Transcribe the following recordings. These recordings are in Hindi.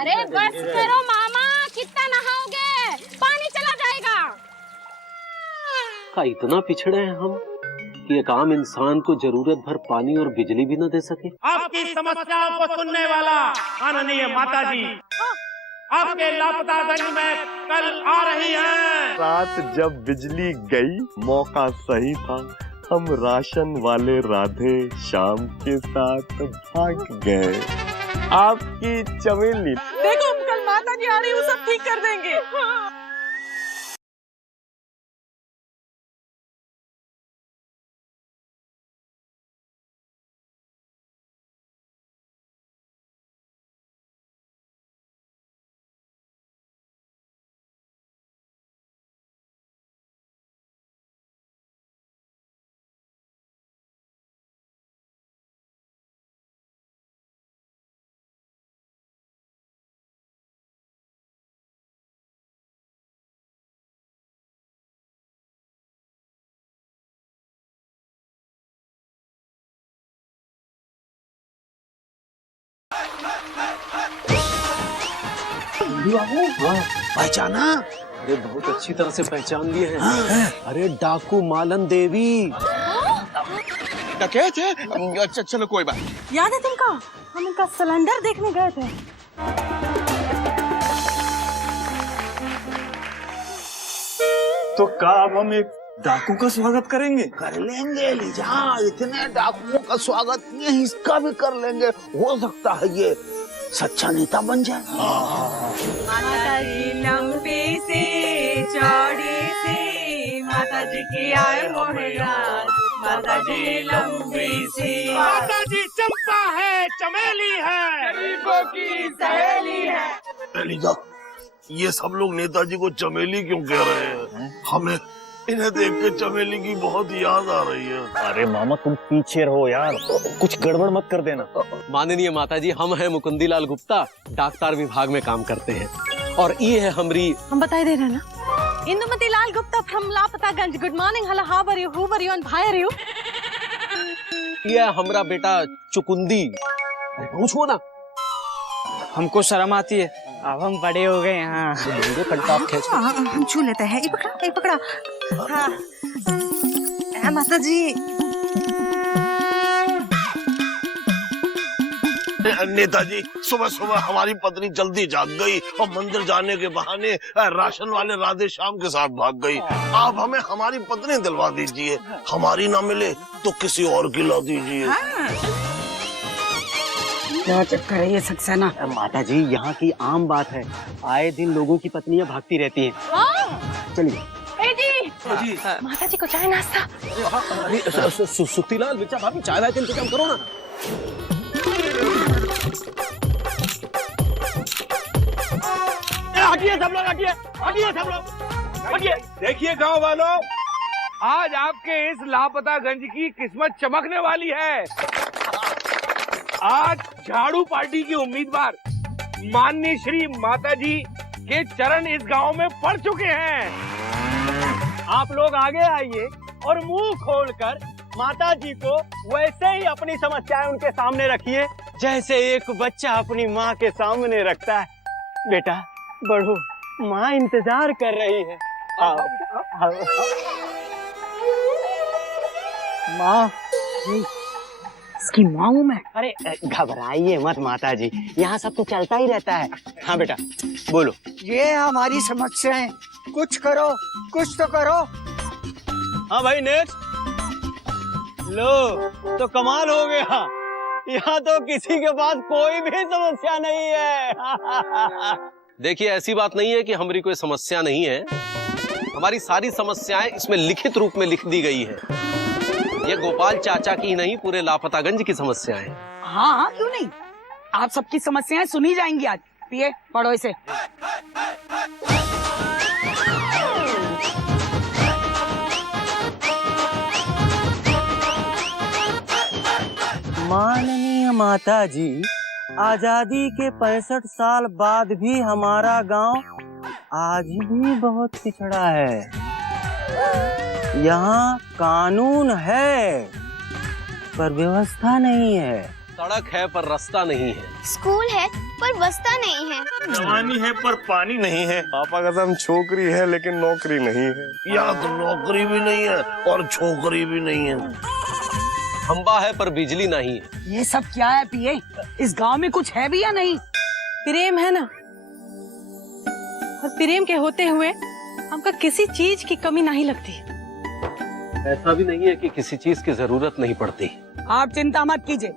अरे बस करो मामा, कितना नहाओगे, पानी चला जाएगा। का इतना पिछड़े हैं हम कि एक आम इंसान को जरूरत भर पानी और बिजली भी न दे सके। आपकी समस्याओं को सुनने वाला माननीय माता जी आपके लापतागंज में कल आ रही हैं। रात जब बिजली गई मौका सही था, हम राशन वाले राधे श्याम के साथ भाग गए। आपकी चमेली देखो कल माता जी आ रही, वो सब ठीक कर देंगे। पहचाना? अरे बहुत अच्छी तरह से पहचान लिए हैं। अरे डाकू मालन देवी। अच्छा चलो कोई बात। याद है तुमका, हम इनका सिलेंडर देखने गए थे। तो का अब हम एक डाकू का स्वागत करेंगे? कर लेंगे लीजा, इतने डाकुओं का स्वागत नहीं, इसका भी कर लेंगे। हो सकता है ये सच्चा नेता बन जाए। माता जी लंबी सी चौड़ी सी, माता जी की आए मोहराज, माता जी लंबी सी। माता जी चंपा है, चमेली है, गरीबों की सहेली है। लीजा, ये सब लोग नेताजी को चमेली क्यों कह रहे हैं? हमें इन्हें देख के चमेली की बहुत याद आ रही है। अरे मामा तुम पीछे रहो यार, कुछ गड़बड़ मत कर देना। माननीय माता जी, हम हैं मुकुंदी लाल गुप्ता, डाकतार विभाग में काम करते हैं। और ये है हमरी, हम बताई दे रहे ना, Indumati Lal Gupta from Laptaganj. Good morning, hello, how are you, who are you and why are you? ये हमरा बेटा चुकुंदी। पूछो ना। हमको शर्म आती है, अब हम बड़े हो गए। हाँ हम छू लेते हैं। ये पकड़ा, ये पकड़ा। हाँ माता जी। नेताजी, सुबह सुबह हमारी पत्नी जल्दी जाग गई और मंदिर जाने के बहाने राशन वाले राधे श्याम के साथ भाग गई। आप हमें हमारी पत्नी दिलवा दीजिए, हमारी ना मिले तो किसी और की ला दीजिए। क्या चक्कर है ये सक्सेना? माता जी, यहाँ की आम बात है, आए दिन लोगों की पत्नियां भागती रहती हैं। चलिए। जी, माता जी को चाय नाश्ता। अरे सुतीलाल बेटा, भाभी चाय वाय का इंतजाम करो ना। हटिए सब लोग, हटिए, हटिए सब लोग, हटिए। देखिए गांव वालों, आज आपके इस लापतागंज की किस्मत चमकने वाली है। आज झाड़ू पार्टी की उम्मीदवार माननीय श्री माता जी के चरण इस गांव में पड़ चुके हैं। आप लोग आगे आइए और मुंह खोलकर माता जी को वैसे ही अपनी समस्याएं उनके सामने रखिए जैसे एक बच्चा अपनी माँ के सामने रखता है। बेटा बढ़ो, माँ इंतजार कर रही है। आओ। माँ, इसकी माँ हूँ मैं। अरे घबराइए मत माता जी, यहाँ सब तो चलता ही रहता है। हाँ बेटा बोलो। ये हमारी समस्याएं, कुछ करो, कुछ तो करो। हाँ भाई नेक्स्ट। लो तो कमाल हो गया, यहाँ तो किसी के पास कोई भी समस्या नहीं है। देखिए, ऐसी बात नहीं है कि हमारी कोई समस्या नहीं है। हमारी सारी समस्याएं इसमें लिखित रूप में लिख दी गई है। ये गोपाल चाचा की नहीं, पूरे लापतागंज की समस्याएं। हाँ हाँ, क्यों नहीं, आप सबकी समस्याएं सुनी जाएंगी आज। पिए, पढ़ो इसे। माननीय माता जी, आजादी के 65 साल बाद भी हमारा गांव आज भी बहुत पिछड़ा है। यहाँ कानून है पर व्यवस्था नहीं है। सड़क है पर रास्ता नहीं है। स्कूल है पर वस्ता नहीं है। जवानी है पर पानी नहीं है। पापा कसम छोकरी है लेकिन नौकरी नहीं है। यहाँ तो नौकरी भी नहीं है और छोकरी भी नहीं है। खंबा है पर बिजली नहीं है। ये सब क्या है पिए? इस गांव में कुछ है भी या नहीं? प्रेम है ना, और प्रेम के होते हुए हमका किसी चीज की कमी नहीं लगती। ऐसा भी नहीं है कि किसी चीज की जरूरत नहीं पड़ती। आप चिंता मत कीजिए,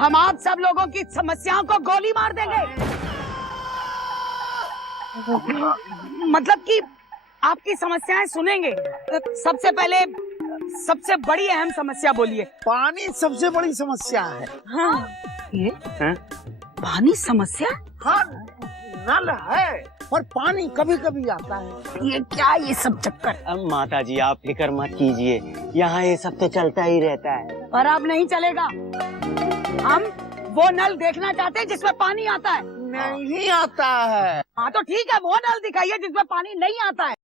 हम आप सब लोगों की समस्याओं को गोली मार देंगे। मतलब कि आपकी समस्याएं सुनेंगे। सबसे पहले सबसे बड़ी अहम समस्या बोलिए। पानी सबसे बड़ी समस्या है। हाँ, ये पानी समस्या? हाँ, नल है पर पानी कभी कभी आता है। ये क्या ये सब चक्कर? अब माता जी आप फिक्र मत कीजिए, यहाँ ये सब तो चलता ही रहता है। पर अब नहीं चलेगा। हम वो नल देखना चाहते हैं जिसमें पानी आता है। नहीं आता है। हाँ तो ठीक है, वो नल दिखाइए जिसमें पानी नहीं आता है।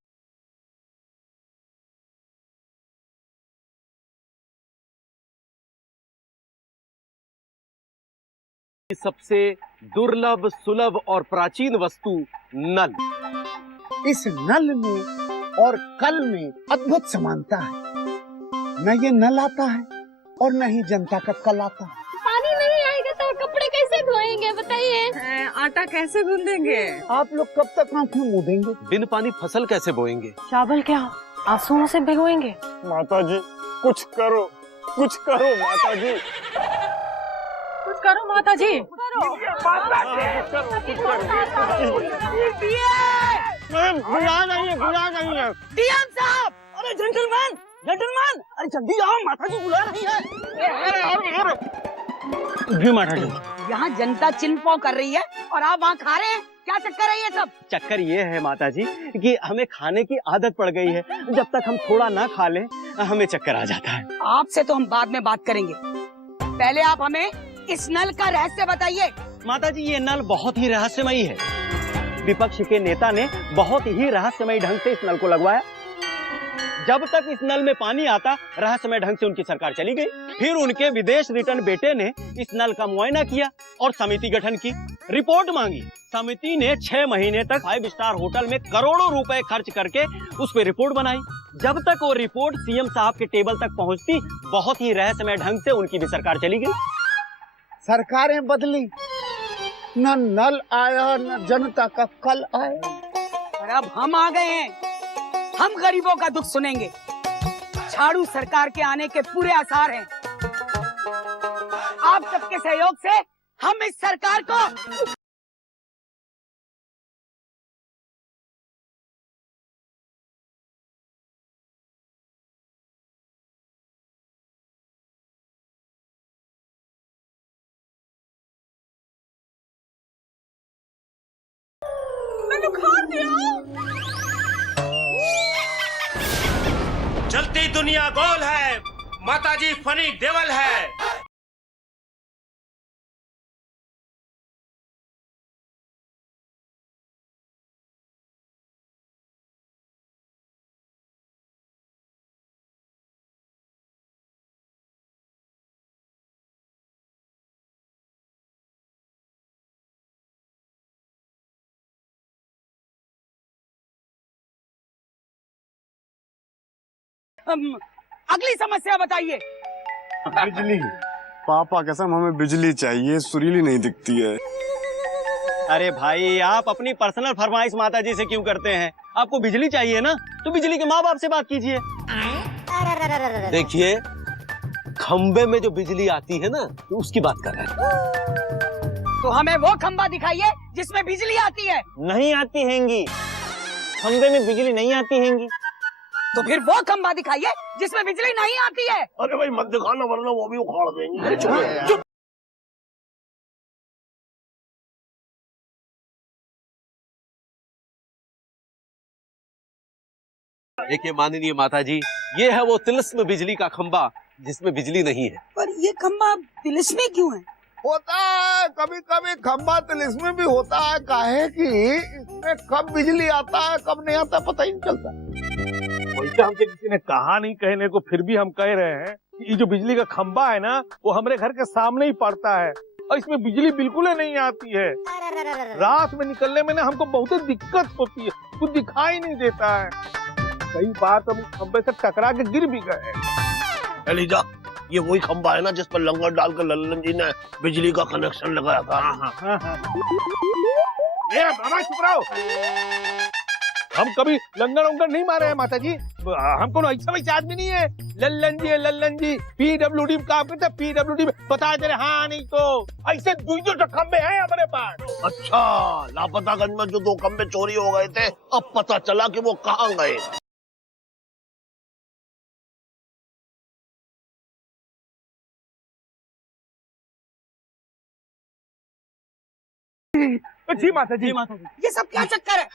सबसे दुर्लभ, सुलभ और प्राचीन वस्तु नल। इस नल में और कल में अद्भुत समानता है। न ये नल आता है और न ही जनता का कल आता है। पानी नहीं आएगा तो कपड़े कैसे धोएंगे बताइए? आटा कैसे गूंदेंगे? आप लोग कब तक आंखें मूंदेंगे? बिन पानी फसल कैसे बोएंगे? चावल क्या आंसुओं से भिगोएंगे? माता जी कुछ करो, कुछ करो माता जी। कुछ करो माता जी। बुला नहीं है। डीएम साहब, अरे जेंटलमैन, अरे जल्दी आओ, माता जी बुला रही है। जी माता जी। यहाँ जनता चिल्पो कर रही है और आप वहाँ खा रहे हैं, क्या चक्कर है ये सब? चक्कर ये है माता जी कि हमें खाने की आदत पड़ गई है। जब तक हम थोड़ा ना खा लें हमें चक्कर आ जाता है। आपसे तो हम बाद में बात करेंगे, पहले आप हमें इस नल का रहस्य बताइए। माता जी ये नल बहुत ही रहस्यमयी है। विपक्ष के नेता ने बहुत ही रहस्यमयी ढंग से इस नल को लगवाया। जब तक इस नल में पानी आता, रहस्यमय ढंग से उनकी सरकार चली गई। फिर उनके विदेश रिटर्न बेटे ने इस नल का मुआयना किया और समिति गठन की, रिपोर्ट मांगी। समिति ने 6 महीने तक 5 स्टार होटल में करोड़ों रुपए खर्च करके उस पर रिपोर्ट बनाई। जब तक वो रिपोर्ट सीएम साहब के टेबल तक पहुंचती, बहुत ही रहस्यमय ढंग से उनकी भी सरकार चली गई। सरकारें बदली, न नल आया न जनता का कल आया। और अब हम आ गए हैं, हम गरीबों का दुख सुनेंगे। झाड़ू सरकार के आने के पूरे आसार हैं। आप सबके सहयोग से हम इस सरकार को चलती दुनिया गोल है, माताजी फनी देवल है। अगली समस्या बताइए। बिजली। पापा कसम हमें बिजली चाहिए, सुरीली नहीं दिखती है। अरे भाई आप अपनी पर्सनल फरमाइश माता जी से क्यों करते हैं? आपको बिजली चाहिए ना, तो बिजली के माँ बाप से बात कीजिए। देखिए, खंबे में जो बिजली आती है ना, तो उसकी बात कर रहे हैं। तो हमें वो खंबा दिखाइए जिसमें बिजली आती है। नहीं आती हैंगी, खंबे में बिजली नहीं आती हैंगी। तो फिर वो खंबा दिखाइए जिसमें बिजली नहीं आती है। अरे भाई मत दिखाना वरना वो भी उखाड़ देंगे। चुप। देखिए माननीय माता जी, ये है वो तिलिस्म बिजली का खंबा जिसमें बिजली नहीं है। पर ये खंबा तिलिस्मी क्यों है? होता है कभी कभी खंबा तिलिस्मी भी होता है। काहे कि इसमें कब बिजली आता है कब नहीं आता पता ही नहीं चलता। वैसे हमसे किसी ने कहा नहीं कहने को, फिर भी हम कह रहे हैं कि ये जो बिजली का खंबा है ना, वो हमारे घर के सामने ही पड़ता है। और इसमें बिजली बिल्कुल ही नहीं आती है। रात में निकलने में ना हमको बहुत दिक्कत होती है, कुछ दिखाई नहीं देता है। कई बार तो हम खंबे से टकरा के गिर भी गए। एलिजा, ये वही खंबा है ना जिस पर लंगर डालकर लल्लन जी ने बिजली का कनेक्शन लगाया था? चुप रहो, हम कभी लंगर उंगर नहीं मारे हैं माता जी, हमको ऐसा वैसा आदमी नहीं है। लल्लन जी PWD काम करते, PWD में बता दे रहे। हाँ नहीं तो ऐसे दो खंबे हैं हमारे पास। अच्छा, लापतागंज में जो 2 खंबे चोरी हो गए थे, अब पता चला कि वो कहाँ गए। जी माता जी। ये सब क्या चक्कर है?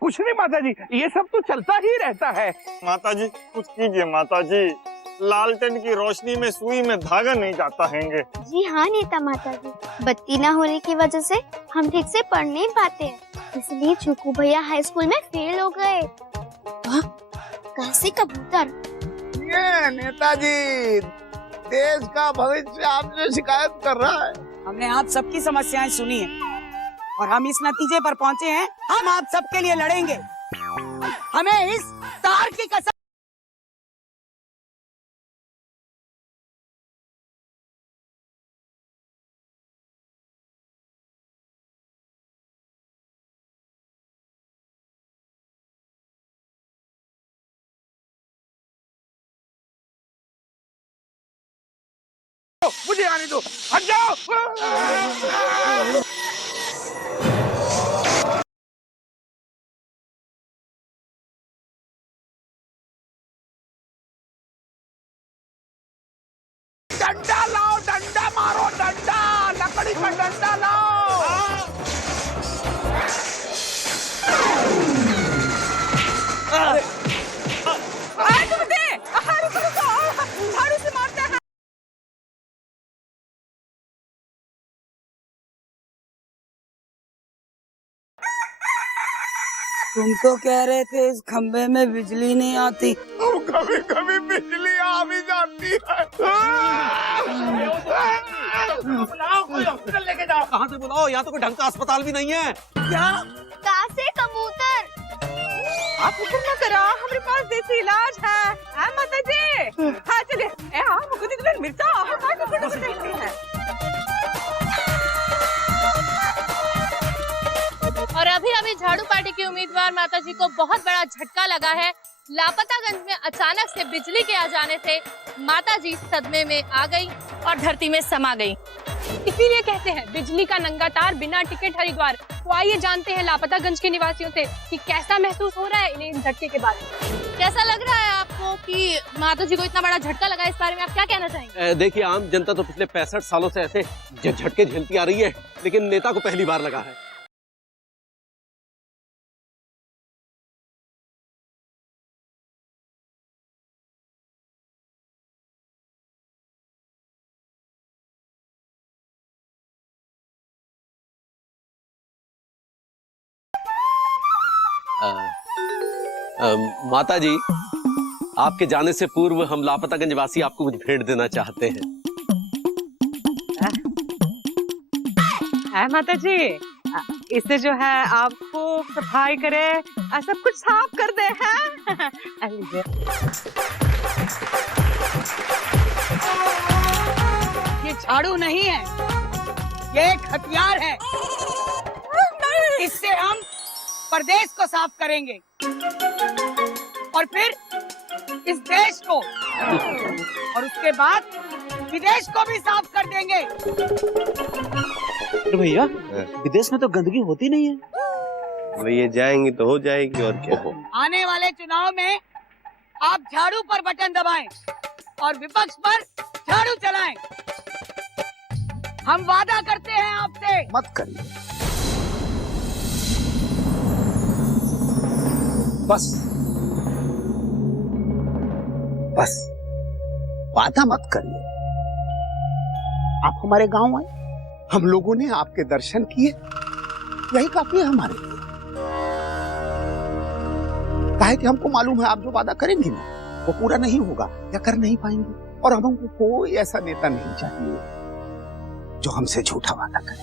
कुछ नहीं माता जी, ये सब तो चलता ही रहता है। माता जी कुछ कीजिए माता जी, लालटेन की रोशनी में सुई में धागा नहीं जाता हैंगे। जी हाँ नेता माता जी, बत्ती न होने की वजह से हम ठीक से पढ़ नहीं पाते हैं, इसलिए चुकू भैया हाई स्कूल में फेल हो गए। कैसे कबूतर? ये नेताजी, देश का भविष्य आपसे शिकायत कर रहा है। हमने आप सबकी समस्याएं सुनी है और हम इस नतीजे पर पहुंचे हैं, हम आप सबके लिए लड़ेंगे। हमें इस तार की कसम। मुझे आने दो, हट जाओ। डंडा लाओ, डंडा मारो, डंडा, लकड़ी का डंडा लाओ। झाड़ू से मारता है। तुम तो कह रहे थे इस खंबे में बिजली नहीं आती। कभी कभी बिजली आ भी जाती है। बुलाओ, कोई हॉस्पिटल लेके जाओ। कहाँ से बुलाओ, यहाँ तो कोई ढंग का अस्पताल भी नहीं है। क्या? कहाँ से कबूतर? आप फिक्र न करो, हमारे पास देसी इलाज है। हाँ माता जी, हाँ चलिए। हाँ मुझे तो मिर्चा और अभी अभी झाड़ू पार्टी की उम्मीदवार माता जी को बहुत बड़ा झटका लगा है। लापतागंज में अचानक से बिजली के आ जाने से माता जी सदमे में आ गई और धरती में समा गई। इसीलिए कहते हैं बिजली का नंगा तार बिना टिकट हरिद्वार। तो आइए जानते हैं लापतागंज के निवासियों से कि कैसा महसूस हो रहा है इन्हें इन झटके के बाद। कैसा लग रहा है आपको कि माता जी को इतना बड़ा झटका लगा? इस बारे में आप क्या कहना चाहेंगे? देखिए, आम जनता तो पिछले 65 सालों से ऐसे झटके झेलती आ रही है, लेकिन नेता को पहली बार लगा है। माता जी, आपके जाने से पूर्व हम लापतागंज वासी आपको कुछ भेंट देना चाहते हैं। है माता जी, इससे जो है आपको सफाई करे, सब कुछ साफ कर दे हैं। ये झाड़ू नहीं है, ये एक हथियार है। इससे हम प्रदेश को साफ करेंगे और फिर इस देश को, और उसके बाद विदेश को भी साफ कर देंगे। तो भैया, विदेश में तो गंदगी होती नहीं है। भैया जाएंगे तो हो जाएगी, और क्या। आने वाले चुनाव में आप झाड़ू पर बटन दबाएं और विपक्ष पर झाड़ू चलाएं। हम वादा करते हैं आपसे। मत करिए, बस बस वादा मत करिए। आप हमारे गांव आए, हम लोगों ने आपके दर्शन किए, यही काफी है हमारे लिए। काहे कि हमको मालूम है आप जो वादा करेंगे ना वो पूरा नहीं होगा या कर नहीं पाएंगे, और हमको कोई ऐसा नेता नहीं चाहिए जो हमसे झूठा वादा करे।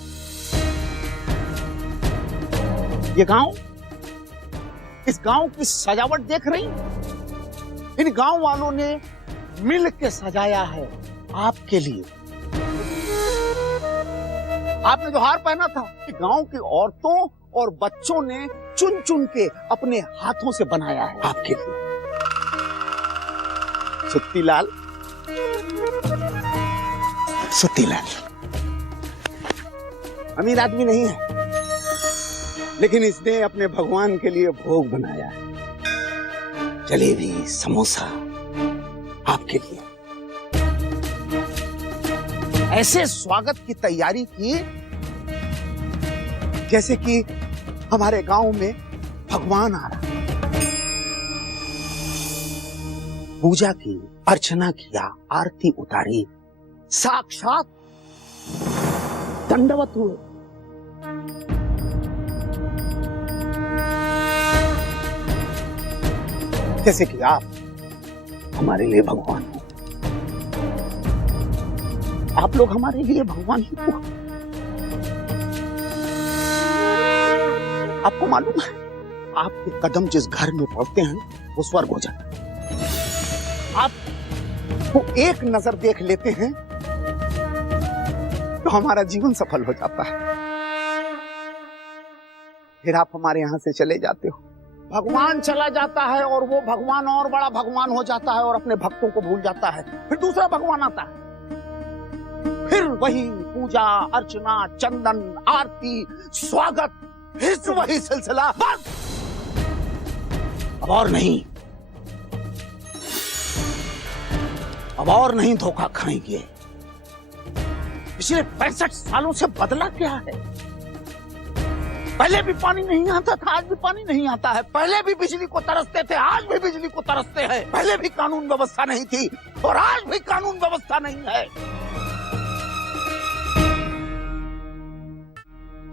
ये गांव, इस गांव की सजावट देख रही? इन गांव वालों ने मिल के सजाया है आपके लिए। आपने जो हार पहना था कि गांव की औरतों और बच्चों ने चुन चुन के अपने हाथों से बनाया है आपके लिए। सुत्तीलाल, सुत्तीलाल अमीर आदमी नहीं है, लेकिन इसने अपने भगवान के लिए भोग बनाया है। जलेबी, समोसा आपके लिए। ऐसे स्वागत की तैयारी की जैसे कि हमारे गांव में भगवान आ रहा। पूजा की, अर्चना किया, आरती उतारी, साक्षात दंडवत हुए। जैसे कि आप हमारे लिए भगवान हो। आप लोग हमारे लिए भगवान ही हो। आपको मालूम है, आपके कदम जिस घर में पड़ते हैं वो स्वर्ग हो जाता है। आप वो एक नजर देख लेते हैं तो हमारा जीवन सफल हो जाता है। फिर आप हमारे यहां से चले जाते हो, भगवान चला जाता है और वो भगवान और बड़ा भगवान हो जाता है और अपने भक्तों को भूल जाता है। फिर दूसरा भगवान आता है, फिर वही पूजा अर्चना, चंदन, आरती, स्वागत, फिर वही सिलसिला। बस अब और नहीं, अब और नहीं धोखा खाएंगे। पिछले 65 सालों से बदला क्या है? पहले भी पानी नहीं आता था, आज भी पानी नहीं आता है। पहले भी बिजली को तरसते थे, आज भी बिजली को तरसते हैं। पहले भी कानून व्यवस्था नहीं थी और आज भी कानून व्यवस्था नहीं है।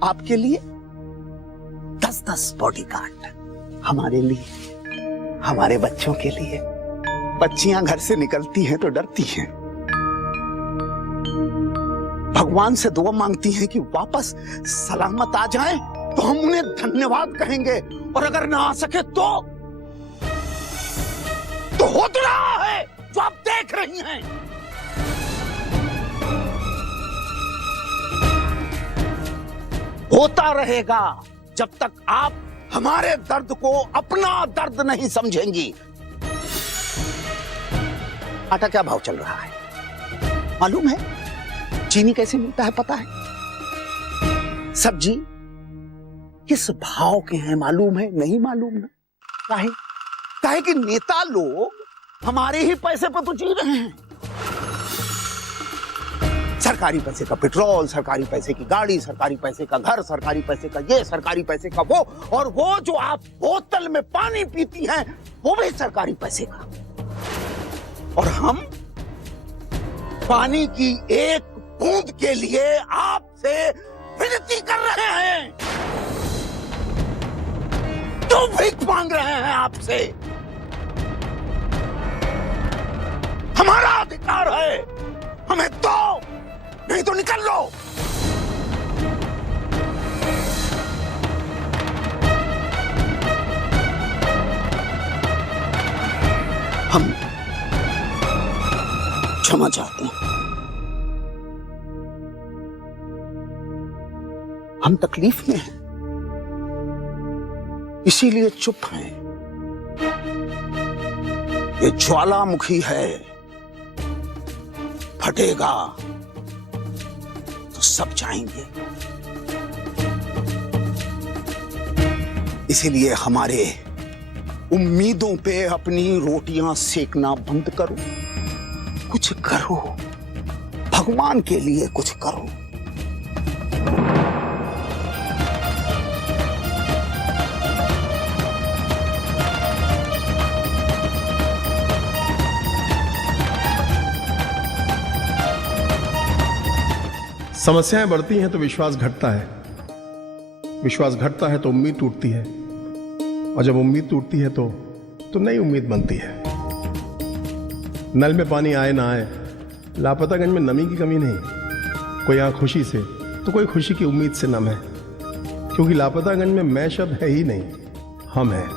आपके लिए 10-10 बॉडीगार्ड, हमारे लिए, हमारे बच्चों के लिए। बच्चियां घर से निकलती हैं तो डरती हैं, भगवान से दुआ मांगती हैं कि वापस सलामत आ जाएं तो हम उन्हें धन्यवाद कहेंगे, और अगर ना आ सके तो हो तो रहा है जो आप देख रही हैं। होता रहेगा जब तक आप हमारे दर्द को अपना दर्द नहीं समझेंगी। आटा क्या भाव चल रहा है मालूम है? चीनी कैसे मिलता है पता है? सब्जी किस भाव के हैं मालूम है? नहीं मालूम ना। काहे कि नेता लोग हमारे ही पैसे पर तो जी रहे हैं। सरकारी पैसे का पेट्रोल, सरकारी पैसे की गाड़ी, सरकारी पैसे का घर, सरकारी पैसे का ये, सरकारी पैसे का वो, और वो जो आप बोतल में पानी पीती हैं वो भी सरकारी पैसे का। और हम पानी की एक बूंद के लिए आपसे विनती कर रहे हैं, तो भीख मांग रहे हैं आपसे। हमारा अधिकार है, हमें दो, नहीं तो निकल लो। हम क्षमा चाहते हैं, हम तकलीफ में हैं, इसीलिए चुप हैं। ये ज्वालामुखी है, फटेगा तो सब जाएंगे। इसीलिए हमारे उम्मीदों पे अपनी रोटियां सेकना बंद करो, कुछ करो, भगवान के लिए कुछ करो। समस्याएं बढ़ती हैं तो विश्वास घटता है, विश्वास घटता है तो उम्मीद टूटती है, और जब उम्मीद टूटती है तो नई उम्मीद बनती है। नल में पानी आए ना आए, लापतागंज में नमी की कमी नहीं, कोई यहाँ खुशी से तो कोई खुशी की उम्मीद से नम है, क्योंकि लापतागंज में मैं शब्द है ही नहीं, हम हैं।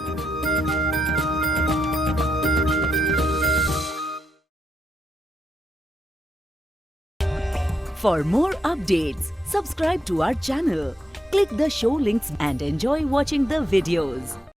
For more updates, subscribe to our channel, click the show links and enjoy watching the videos.